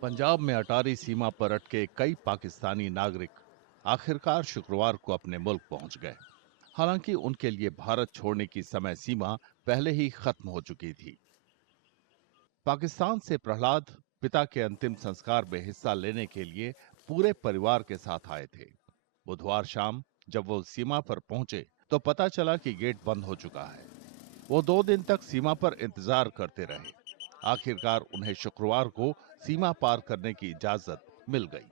पंजाब में अटारी सीमा पर अटके कई पाकिस्तानी नागरिक आखिरकार शुक्रवार को अपने मुल्क पहुंच गए। हालांकि उनके लिए भारत छोड़ने की समय सीमा पहले ही खत्म हो चुकी थी। पाकिस्तान से प्रहलाद पिता के अंतिम संस्कार में हिस्सा लेने के लिए पूरे परिवार के साथ आए थे। बुधवार शाम जब वो सीमा पर पहुंचे तो पता चला कि गेट बंद हो चुका है। वो 2 दिन तक सीमा पर इंतजार करते रहे। आखिरकार उन्हें शुक्रवार को सीमा पार करने की इजाजत मिल गई।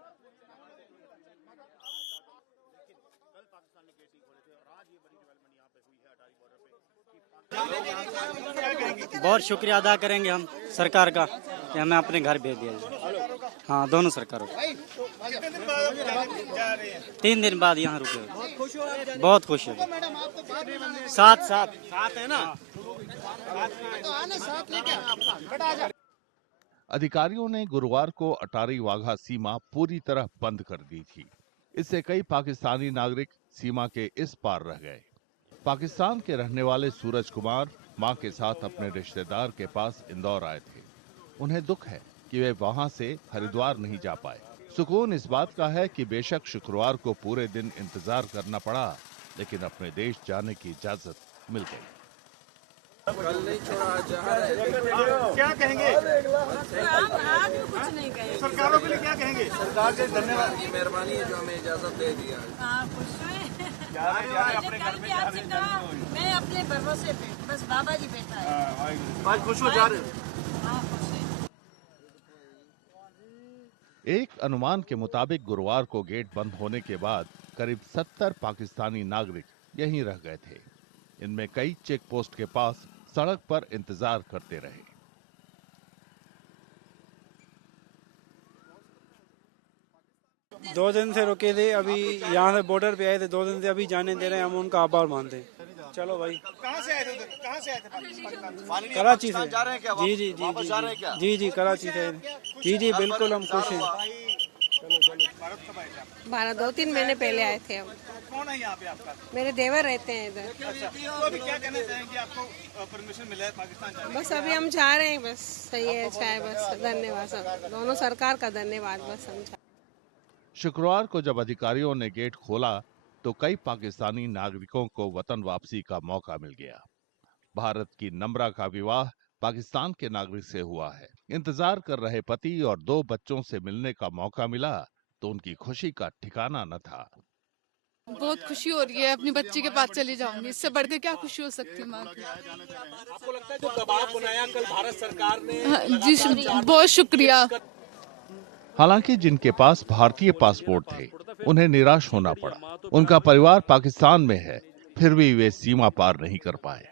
बहुत शुक्रिया अदा करेंगे हम सरकार का कि हमें अपने घर भेज दिया जाए। हाँ, दोनों सरकारों को। 3 दिन बाद यहाँ रुके। बहुत खुश है। साथ है ना। अधिकारियों ने गुरुवार को अटारी वाघा सीमा पूरी तरह बंद कर दी थी। इससे कई पाकिस्तानी नागरिक सीमा के इस पार रह गए। पाकिस्तान के रहने वाले सूरज कुमार मां के साथ अपने रिश्तेदार के पास इंदौर आए थे। उन्हें दुख है कि वे वहां से हरिद्वार नहीं जा पाए। सुकून इस बात का है कि बेशक शुक्रवार को पूरे दिन इंतजार करना पड़ा, लेकिन अपने देश जाने की इजाजत मिल गई। कल नहीं छोड़ा जा रहे क्या कहेंगे? आप कुछ नहीं कहेंगे। सरकारों के लिए क्या कहेंगे? सरकार के धन्यवाद की मेहरबानी है जो हमें इजाजत दे दिया। अपने घर में जा रहे हैं। मैं अपने भरोसे पे बस बाबा जी बेटा है। आज खुश हो जा रहे हैं। एक अनुमान के मुताबिक गुरुवार को गेट बंद होने के बाद करीब 70 पाकिस्तानी नागरिक यहीं रह गए थे। इनमें कई चेक पोस्ट के पास सड़क पर इंतजार करते रहे। दो दिन से रुके थे, अभी यहाँ से बॉर्डर पे आए थे। 2 दिन से अभी जाने दे रहे हैं, हम उनका आभार मानते हैं। चलो भाई। कहाँ से आए थे? कहाँ से आए थे? कराची से। जा रहे हैं क्या? जी जी जी वापस जा रहे हैं क्या? जी जी कराची से। जी जी बिल्कुल, हम खुश हैं। भारत 2-3 महीने पहले आए थे हम। कौन है यहाँ पे आपका? मेरे देवर रहते हैं इधर। अच्छा, तो अभी क्या कहना चाहेंगे? आपको परमिशन मिला है पाकिस्तान जाने बस अभी हम जा रहे हैं, बस सही है, अच्छा है, बस धन्यवाद सब दोनों सरकार का धन्यवाद। बस हम शुक्रवार को जब अधिकारियों ने गेट खोला तो कई पाकिस्तानी नागरिकों को वतन वापसी का मौका मिल गया। भारत की नम्रा का विवाह पाकिस्तान के नागरिक से हुआ है। इंतजार कर रहे पति और 2 बच्चों से मिलने का मौका मिला तो उनकी खुशी का ठिकाना न था। बहुत खुशी हो रही है, अपनी बच्ची के पास चली जाऊंगी। इससे बढ़कर क्या खुशी हो सकती है माँ की। आपको लगता है जो दबाव बनाया कल भारत सरकार ने? जी बहुत शुक्रिया। हालांकि जिनके पास भारतीय पासपोर्ट थे उन्हें निराश होना पड़ा। उनका परिवार पाकिस्तान में है, फिर भी वे सीमा पार नहीं कर पाए।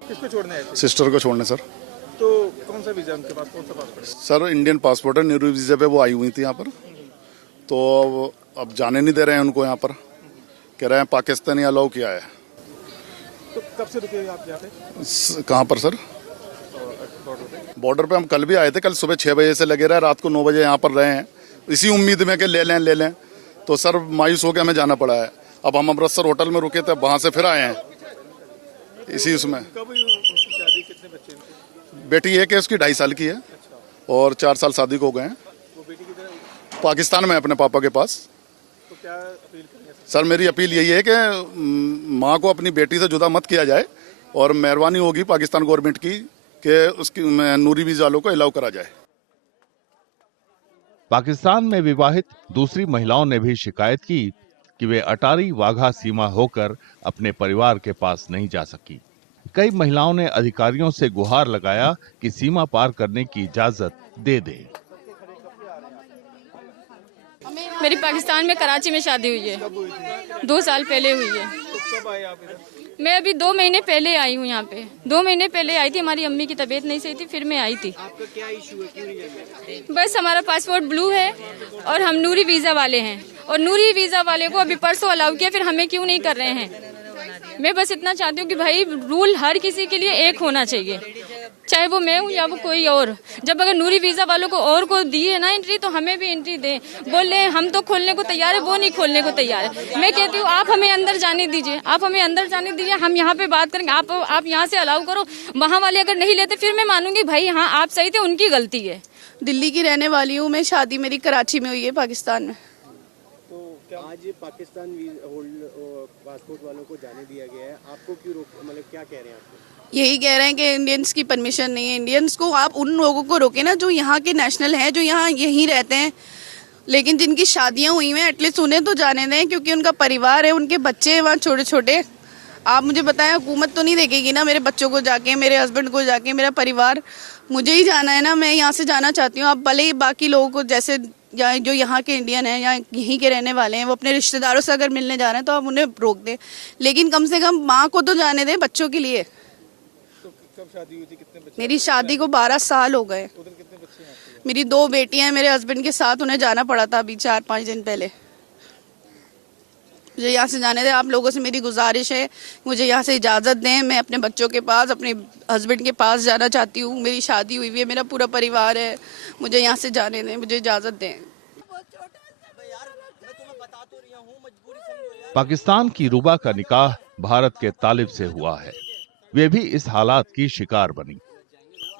किसको छोड़ने आए थे? सिस्टर को छोड़ने सर। तो कौन सा वीजा उनके पास? कौन सा पासपोर्ट? सर इंडियन पासपोर्ट है, नेहरू वीजा पे वो आई हुई थी यहाँ पर। तो अब जाने नहीं दे रहे हैं उनको यहाँ पर, कह रहे हैं पाकिस्तानी अलाउ किया है। तो कब से रुके आप यहाँ पे? कहाँ पर सर? बॉर्डर पे हम कल भी आए थे। कल सुबह 6 बजे से लगे रहे, रात को 9 बजे यहाँ पर रहे हैं, इसी उम्मीद में कि ले लें। तो सर मायूस होकर हमें जाना पड़ा है। अब हम अमृतसर होटल में रुके थे, वहां से फिर आए हैं इसी उसमें। कब हुई उनकी शादी? कितने बच्चे हैं? बेटी एक है, उसकी 2.5 साल की है, और 4 साल शादी को हो गए हैं। वो बेटी किधर? पाकिस्तान में अपने पापा के पास। तो क्या अपील करेंगे? सर मेरी अपील यही है कि माँ को अपनी बेटी से जुदा मत किया जाए, और मेहरबानी होगी पाकिस्तान गवर्नमेंट की कि उसकी नूरी वीजा वालों को अलाउ करा जाए। पाकिस्तान में विवाहित दूसरी महिलाओं ने भी शिकायत की कि वे अटारी वाघा सीमा होकर अपने परिवार के पास नहीं जा सकी। कई महिलाओं ने अधिकारियों से गुहार लगाया कि सीमा पार करने की इजाजत दे दे। मेरी पाकिस्तान में कराची में शादी हुई है। 2 साल पहले हुई है। कब आए आप इधर? मैं अभी 2 महीने पहले आई हूँ यहाँ पे। 2 महीने पहले आई थी, हमारी अम्मी की तबीयत नहीं सही थी, फिर मैं आई थी। आपका क्या इशू है? क्यों नहीं आए? बस हमारा पासपोर्ट ब्लू है और हम नूरी वीजा वाले हैं, और नूरी वीजा वाले को अभी परसों अलाउ किया, फिर हमें क्यों नहीं कर रहे हैं? मैं बस इतना चाहती हूँ कि भाई रूल हर किसी के लिए एक होना चाहिए, चाहे वो मैं हूँ या वो कोई और। जब अगर नूरी वीजा वालों को और को दी है ना एंट्री, तो हमें भी एंट्री दें। बोल रहे हैं हम तो खोलने को तैयार है, वो नहीं खोलने को तैयार है। मैं कहती हूँ आप हमें अंदर जाने दीजिए, आप हमें अंदर जाने दीजिए, हम यहाँ पे बात करेंगे। आप यहाँ से अलाउ करो, वहाँ वाले अगर नहीं लेते फिर मैं मानूंगी भाई हाँ आप सही थे, उनकी गलती है। दिल्ली की रहने वाली हूँ मैं, शादी मेरी कराची में हुई है, पाकिस्तान में। तो क्या आज पाकिस्तान पासपोर्ट वालों को जाने दिया गया है, आपको क्यों रोक, मतलब क्या कह रहे हैं आपको? यही कह रहे हैं कि इंडियंस की परमिशन नहीं है। इंडियंस को आप उन लोगों को रोके ना जो यहाँ के नेशनल हैं, जो यहाँ यहीं रहते हैं, लेकिन जिनकी शादियां हुई हैं एटलीस्ट उन्हें तो जाने दें, क्योंकि उनका परिवार है, उनके बच्चे हैं वहाँ छोटे छोटे। आप मुझे बताएं, हुकूमत तो नहीं देखेगी ना मेरे बच्चों को जाके, मेरे हस्बैंड को जाके, मेरा परिवार, मुझे ही जाना है ना। मैं यहाँ से जाना चाहती हूँ। आप भले ही बाकी लोगों को जैसे या जो यहाँ के इंडियन हैं या यहीं के रहने वाले हैं, वो अपने रिश्तेदारों से अगर मिलने जा रहे हैं तो आप उन्हें रोक दें, लेकिन कम से कम माँ को तो जाने दें बच्चों के लिए। तो कब शादी हुई थी, कितने बच्चे? मेरी शादी को 12 साल हो गए। उधर कितने बच्चे हैं आपके? मेरी 2 बेटियां हैं, मेरे हस्बैंड के साथ उन्हें जाना पड़ा था अभी 4-5 दिन पहले। मुझे यहाँ से जाने दें। आप लोगों से मेरी गुजारिश है, मुझे यहाँ से इजाज़त दें। मैं अपने बच्चों के पास, अपने हस्बैंड के पास जाना चाहती हूँ। मेरी शादी हुई हुई है, मेरा पूरा परिवार है, मुझे यहाँ से जाने दें, मुझे इजाज़त दें। पाकिस्तान की रूबा का निकाह भारत के तालिब से हुआ है। वे भी इस हालात की शिकार बनी।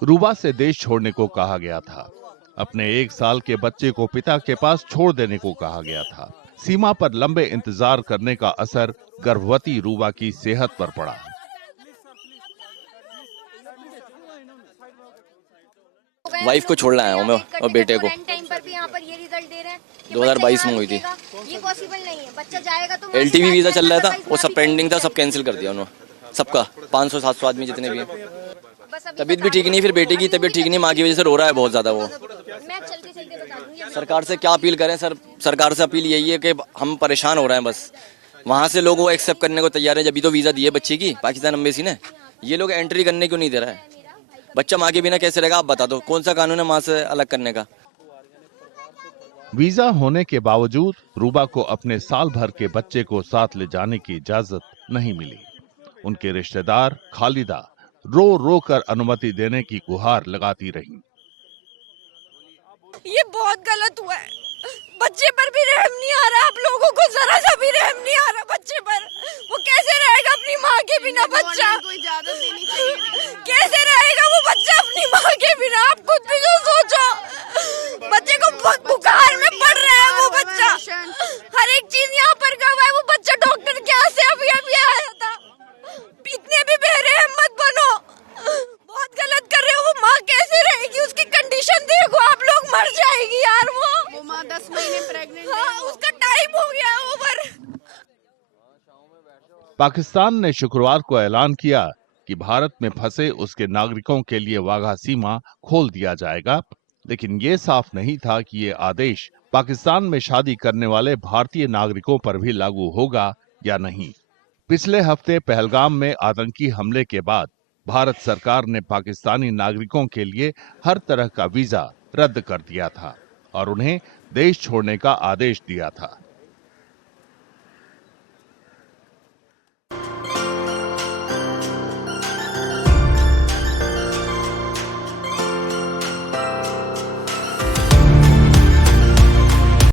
रूबा से देश छोड़ने को कहा गया था। अपने 1 साल के बच्चे को पिता के पास छोड़ देने को कहा गया था। सीमा पर लंबे इंतजार करने का असर गर्भवती रूबा की सेहत पर पड़ा। वाइफ को छोड़ना आया हूँ मैं और बेटे को। 2022 में हुई थी। ये पॉसिबल नहीं है, बच्चा जाएगा तो LTV वीजा चल रहा था, वो सब पेंडिंग था, सब कैंसिल कर दिया उन्होंने, सबका 500-700 आदमी जितने भी हैं। तबीयत भी ठीक नहीं, फिर बेटे की तबीयत ठीक नहीं, माँ की वजह से रो रहा है बहुत ज्यादा वो। सरकार से क्या अपील करें सर? सरकार से अपील यही है कि हम परेशान हो रहे हैं बस। वहाँ से लोग वो एक्सेप्ट करने को तैयार है, जब भी तो वीजा दिए बच्चे की पाकिस्तान एम्बेसी ने, ये लोग एंट्री करने क्यों नहीं दे रहा है? बच्चा माँ के बिना कैसे रहेगा? आप बता दो, कौन सा कानून है माँ से अलग करने का? वीजा होने के बावजूद रूबा को अपने साल भर के बच्चे को साथ ले जाने की इजाजत नहीं मिली। उनके रिश्तेदार खालिदा रो रो कर अनुमति देने की गुहार लगाती रही। ये बहुत गलत हुआ है, बच्चे पर भी रहम नहीं आ रहा। आप लोगों को जरा सा भी रहम नहीं आ रहा बच्चे पर। वो कैसे रहेगा अपनी माँ के बिना बच्चा? कैसे रहेगा वो बच्चा अपनी माँ के बिना? आप खुद भी जो सोचो, बच्चे को बुखार में पड़ रहा है वो बच्चा, हर एक चीज यहाँ पर गवा है। वो बच्चा डॉक्टर के यहाँ से अभी आया था। इतने भी बेरहम मत बनो, बहुत गलत कर रहे हो। वो माँ कैसे रहेगी? उसकी कंडीशन देखो, आप लोग मर जाएगी यार। वो माँ 10 महीने प्रेग्नेंट है। हाँ, उसका टाइम हो गया ओवर। पाकिस्तान ने शुक्रवार को ऐलान किया कि भारत में फंसे उसके नागरिकों के लिए वाघा सीमा खोल दिया जाएगा, लेकिन ये साफ नहीं था कि ये आदेश पाकिस्तान में शादी करने वाले भारतीय नागरिकों पर भी लागू होगा या नहीं। पिछले हफ्ते पहलगाम में आतंकी हमले के बाद भारत सरकार ने पाकिस्तानी नागरिकों के लिए हर तरह का वीजा रद्द कर दिया था और उन्हें देश छोड़ने का आदेश दिया था।